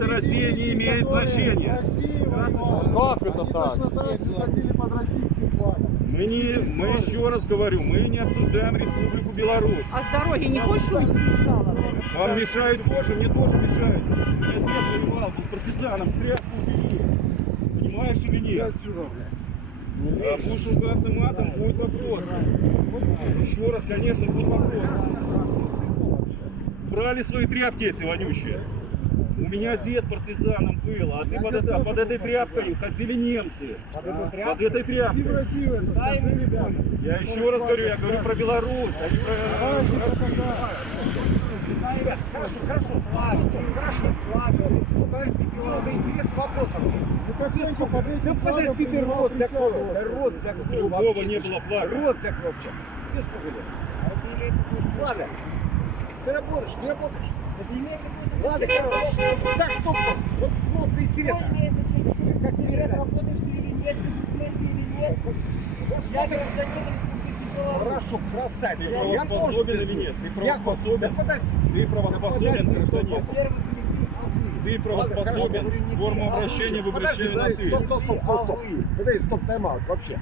Россия не имеет значения. Как это так? Мы еще раз говорю, мы не обсуждаем Республику Беларусь. А с дороги не хочешь уйти? Вам мешает тоже, мне тоже мешает. Я дед воевал, был партизаном, тряпку убери. Понимаешь или нет? А будешь ругаться матом, будет вопрос. Еще раз, конечно, будет вопрос. Брали свои тряпки эти вонючие. У меня дед партизаном был, а ты под этой тряпкой ходили немцы. Под этой тряпкой. Я еще раз говорю, я говорю про Беларусь, а не про... Хорошо, подожди, интересный вопрос. Ну подожди, ты рот закрой. У Вова не было флага. Рот закрой вообще. Тебе сколько лет? Ладно, ты работаешь, не работаешь? Ладно, короче, так, стоп, вот просто интересно. Как ты работаешь или нет, бизнесмен или нет? Я гражданин Республики Беларусь. Хорошо, красавец. Ты правоспособен или нет? Ты правоспособен? Да подождите. Ты правоспособен, гражданин? Ты правоспособен, Хорошо, форму обращения в обращении на ты. Стоп. Подожди, стоп, тайм-аут вообще.